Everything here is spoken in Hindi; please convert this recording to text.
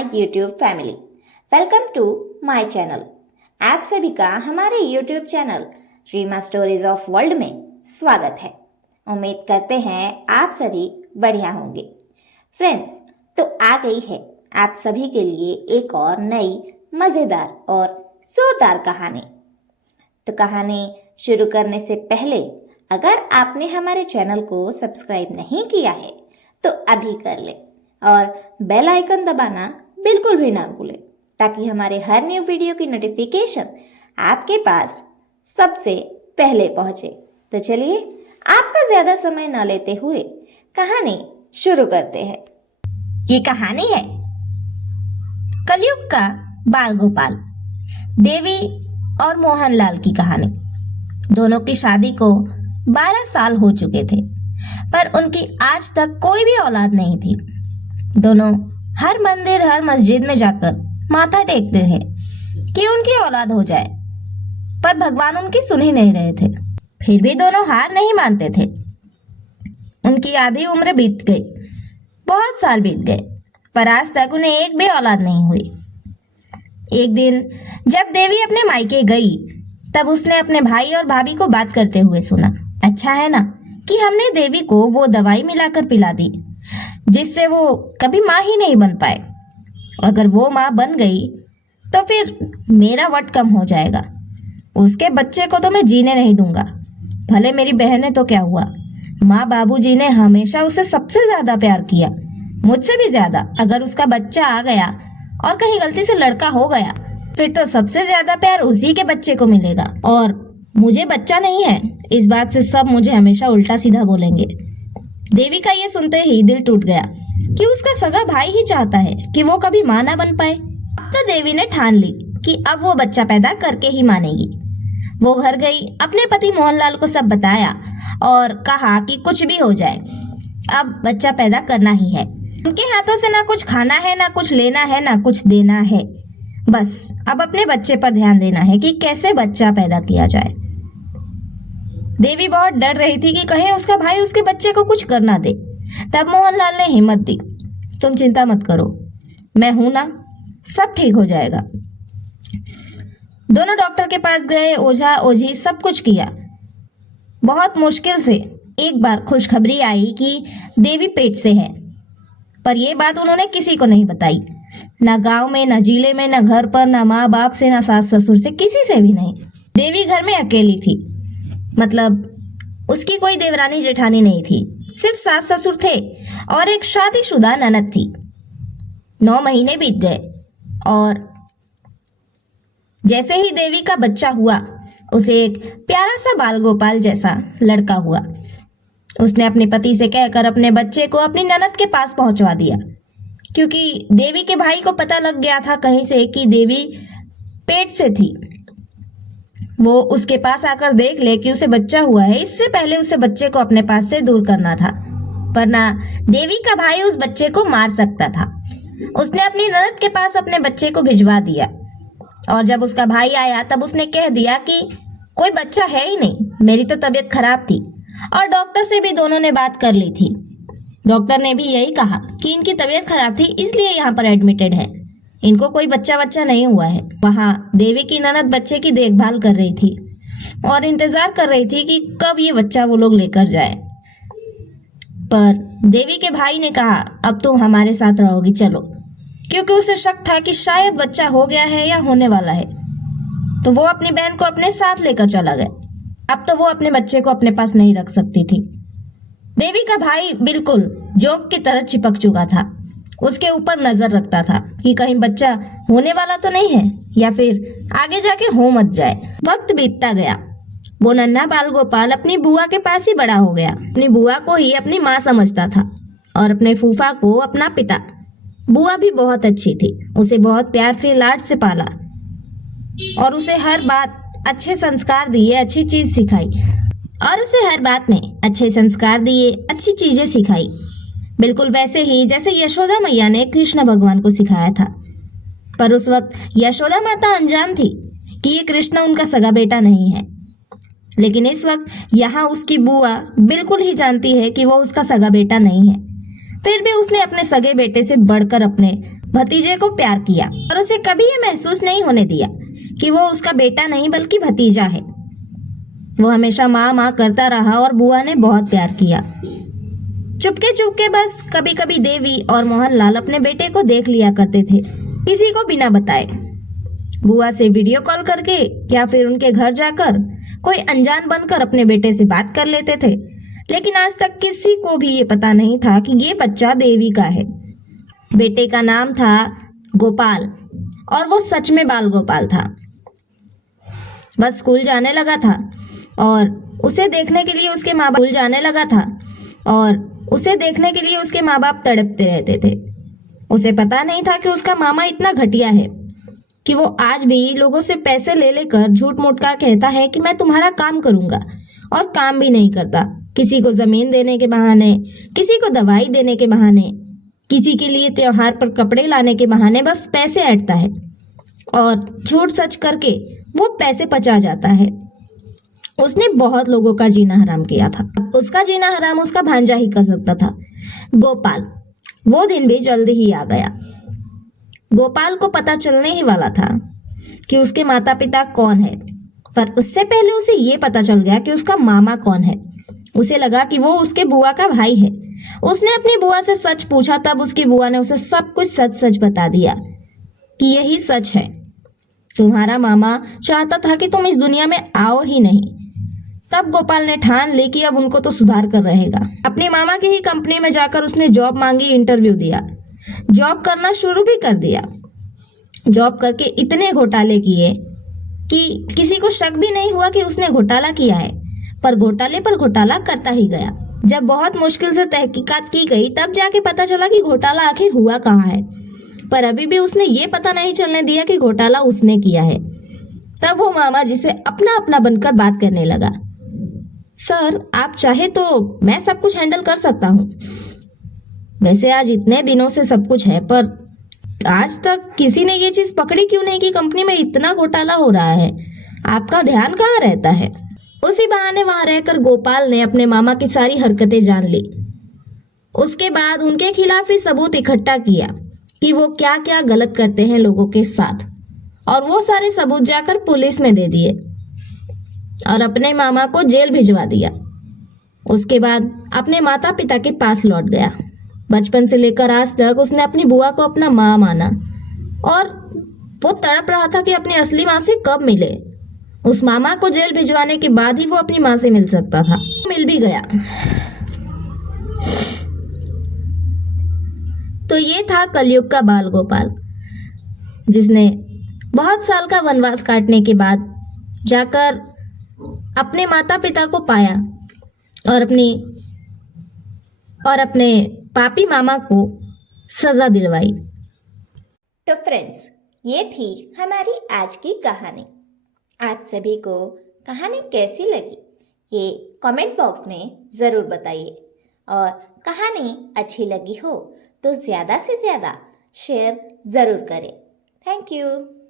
My YouTube family, welcome to my channel. आप सभी का हमारे YouTube channel Reema stories of world में स्वागत है। उम्मीद करते हैं आप सभी बढ़िया होंगे। फ्रेंड्स, तो आ गई है आप सभी के लिए एक और नई मज़ेदार और जोरदार कहानी। तो कहानी शुरू करने से पहले अगर आपने हमारे चैनल को सब्सक्राइब नहीं किया है तो अभी कर ले और बेल आइकन दबाना बिल्कुल भी ना भूलें, ताकि हमारे हर न्यू वीडियो की नोटिफिकेशन आपके पास सबसे पहले पहुंचे। तो चलिए आपका ज्यादा समय न लेते हुए कहानी शुरू करते हैं। ये कहानी है कलयुग का बाल गोपाल, देवी और मोहनलाल की कहानी। दोनों की शादी को 12 साल हो चुके थे, पर उनकी आज तक कोई भी औलाद नहीं थी। दोनों हर मंदिर हर मस्जिद में जाकर माथा टेकते थे कि उनकी औलाद हो जाए, पर भगवान उनकी सुन ही नहीं रहे थे। फिर भी दोनों हार नहीं मानते थे। उनकी आधी उम्र बीत गई, बहुत साल बीत गए, पर आज तक उन्हें एक भी औलाद नहीं हुई। एक दिन जब देवी अपने मायके गई, तब उसने अपने भाई और भाभी को बात करते हुए सुना। अच्छा है ना कि हमने देवी को वो दवाई मिलाकर पिला दी जिससे वो कभी माँ ही नहीं बन पाए। अगर वो माँ बन गई तो फिर मेरा वट कम हो जाएगा। उसके बच्चे को तो मैं जीने नहीं दूंगा। भले मेरी बहन है तो क्या हुआ, माँ बाबूजी ने हमेशा उसे सबसे ज्यादा प्यार किया, मुझसे भी ज्यादा। अगर उसका बच्चा आ गया और कहीं गलती से लड़का हो गया, फिर तो सबसे ज्यादा प्यार उसी के बच्चे को मिलेगा। और मुझे बच्चा नहीं है, इस बात से सब मुझे हमेशा उल्टा सीधा बोलेंगे। देवी का ये सुनते ही दिल टूट गया कि उसका सगा भाई ही चाहता है कि वो कभी मां ना बन पाए। अब तो देवी ने ठान ली कि अब वो बच्चा पैदा करके ही मानेगी। वो घर गई, अपने पति मोहनलाल को सब बताया और कहा कि कुछ भी हो जाए, अब बच्चा पैदा करना ही है। उनके हाथों से ना कुछ खाना है, ना कुछ लेना है, ना कुछ देना है। बस अब अपने बच्चे पर ध्यान देना है कि कैसे बच्चा पैदा किया जाए। देवी बहुत डर रही थी कि कहीं उसका भाई उसके बच्चे को कुछ कर ना दे। तब मोहनलाल ने हिम्मत दी, तुम चिंता मत करो, मैं हूं ना, सब ठीक हो जाएगा। दोनों डॉक्टर के पास गए, ओझा ओझी सब कुछ किया। बहुत मुश्किल से एक बार खुशखबरी आई कि देवी पेट से है, पर यह बात उन्होंने किसी को नहीं बताई। ना गांव में, ना जिले में, ना घर पर, ना माँ बाप से, ना सास ससुर से, किसी से भी नहीं। देवी घर में अकेली थी, मतलब उसकी कोई देवरानी जेठानी नहीं थी, सिर्फ सास ससुर थे और एक शादीशुदा ननद थी। 9 महीने बीत गए और जैसे ही देवी का बच्चा हुआ, उसे एक प्यारा सा बाल गोपाल जैसा लड़का हुआ। उसने अपने पति से कहकर अपने बच्चे को अपनी ननद के पास पहुंचवा दिया, क्योंकि देवी के भाई को पता लग गया था कहीं से कि देवी पेट से थी। वो उसके पास आकर देख ले कि उसे बच्चा हुआ है, इससे पहले उसे बच्चे को अपने पास से दूर करना था, वरना देवी का भाई उस बच्चे को मार सकता था। उसने अपनी ननद के पास अपने बच्चे को भिजवा दिया और जब उसका भाई आया तब उसने कह दिया कि कोई बच्चा है ही नहीं, मेरी तो तबीयत खराब थी। और डॉक्टर से भी दोनों ने बात कर ली थी। डॉक्टर ने भी यही कहा कि इनकी तबीयत खराब थी, इसलिए यहाँ पर एडमिटेड है, इनको कोई बच्चा नहीं हुआ है। वहां देवी की ननद बच्चे की देखभाल कर रही थी और इंतजार कर रही थी कि कब ये बच्चा वो लोग लेकर जाए। पर देवी के भाई ने कहा, अब तुम हमारे साथ रहोगी, चलो, क्योंकि उसे शक था कि शायद बच्चा हो गया है या होने वाला है। तो वो अपनी बहन को अपने साथ लेकर चला गया। अब तो वो अपने बच्चे को अपने पास नहीं रख सकती थी। देवी का भाई बिल्कुल जोंक की तरह चिपक चुका था, उसके ऊपर नजर रखता था कि कहीं बच्चा होने वाला तो नहीं है या फिर आगे जाके हो मत जाए। वक्त बीतता गया। वो नन्हा बाल गोपाल अपनी बुआ के पास ही बड़ा हो गया। अपनी बुआ को ही अपनी माँ समझता था और अपने फूफा को अपना पिता। बुआ भी बहुत अच्छी थी, उसे बहुत प्यार से लाड से पाला और उसे हर बात अच्छे संस्कार दिए, अच्छी चीज सिखाई और उसे हर बात में अच्छे संस्कार दिए, अच्छी चीजें सिखाई, बिल्कुल वैसे ही जैसे यशोदा मैया ने कृष्ण भगवान को सिखाया था। पर उस वक्त यशोदा माता अनजान थी कि ये कृष्ण उनका सगा बेटा नहीं है, लेकिन इस वक्त यहाँ उसकी बुआ बिल्कुल ही जानती है कि वो उसका सगा बेटा नहीं है। फिर भी उसने अपने सगे बेटे से बढ़कर अपने भतीजे को प्यार किया और उसे कभी ये महसूस नहीं होने दिया कि वो उसका बेटा नहीं बल्कि भतीजा है। वो हमेशा माँ माँ करता रहा और बुआ ने बहुत प्यार किया। चुपके चुपके बस कभी कभी देवी और मोहनलाल अपने बेटे को देख लिया करते थे, किसी को बिना बताए। बुआ से वीडियो कॉल करके या फिर उनके घर जाकर कोई अनजान बनकर अपने बेटे से बात कर लेते थे, लेकिन आज तक किसी को भी ये पता नहीं था कि ये बच्चा देवी का है। बेटे का नाम था गोपाल और वो सच में बाल गोपाल था। बस स्कूल जाने लगा था और उसे देखने के लिए उसके माँ बाप तड़पते रहते थे। उसे पता नहीं था कि उसका मामा इतना घटिया है कि वो आज भी लोगों से पैसे ले लेकर झूठ मूठ का कहता है कि मैं तुम्हारा काम करूंगा, और काम भी नहीं करता। किसी को जमीन देने के बहाने, किसी को दवाई देने के बहाने, किसी के लिए त्योहार पर कपड़े लाने के बहाने बस पैसे ऐंठता है और झूठ सच करके वो पैसे पचा जाता है। उसने बहुत लोगों का जीना हराम किया था। उसका जीना हराम उसका भांजा ही कर सकता था, गोपाल। वो दिन भी जल्दी ही आ गया। गोपाल को पता चलने ही वाला था कि उसके माता पिता कौन है, पर उससे पहले उसे ये पता चल गया कि उसका मामा कौन है। उसे लगा कि वो उसके बुआ का भाई है। उसने अपनी बुआ से सच पूछा, तब उसकी बुआ ने उसे सब कुछ सच सच बता दिया कि यही सच है, तुम्हारा मामा चाहता था कि तुम इस दुनिया में आओ ही नहीं। तब गोपाल ने ठान ली कि अब उनको तो सुधार कर रहेगा। अपनी मामा की ही कंपनी में जाकर उसने जॉब मांगी, इंटरव्यू दिया, जॉब करना शुरू भी कर दिया। जॉब करके इतने घोटाले किए कि किसी को शक भी नहीं हुआ कि उसने घोटाला किया है, पर घोटाले पर घोटाला करता ही गया। जब बहुत मुश्किल से तहकीकात की गई, तब जाके पता चला कि घोटाला आखिर हुआ कहाँ है, पर अभी भी उसने ये पता नहीं चलने दिया कि घोटाला उसने किया है। तब वो मामा जी से अपना अपना बनकर बात करने लगा। सर, आप चाहे तो मैं सब कुछ हैंडल कर सकता हूँ। वैसे आज इतने दिनों से सब कुछ है, पर आज तक किसी ने ये चीज पकड़ी क्यों नहीं कि कंपनी में इतना घोटाला हो रहा है? आपका ध्यान कहाँ रहता है? उसी बहाने वहां रहकर गोपाल ने अपने मामा की सारी हरकतें जान ली। उसके बाद उनके खिलाफ ही सबूत इकट्ठा किया कि वो क्या क्या गलत करते हैं लोगों के साथ, और वो सारे सबूत जाकर पुलिस में दे दिए और अपने मामा को जेल भिजवा दिया। उसके बाद अपने माता पिता के पास लौट गया। बचपन से लेकर आज तक उसने अपनी बुआ को अपना माँ माना और वो तड़प रहा था कि अपनी असली माँ से कब मिले। उस मामा को जेल भिजवाने के बाद ही वो अपनी माँ से मिल सकता था। मिल भी गया। तो ये था कलयुग का बाल गोपाल, जिसने बहुत साल का वनवास काटने के बाद जाकर अपने माता पिता को पाया और अपने पापी मामा को सजा दिलवाई। तो फ्रेंड्स, ये थी हमारी आज की कहानी। आप सभी को कहानी कैसी लगी ये कमेंट बॉक्स में ज़रूर बताइए, और कहानी अच्छी लगी हो तो ज़्यादा से ज़्यादा शेयर ज़रूर करें। Thank you.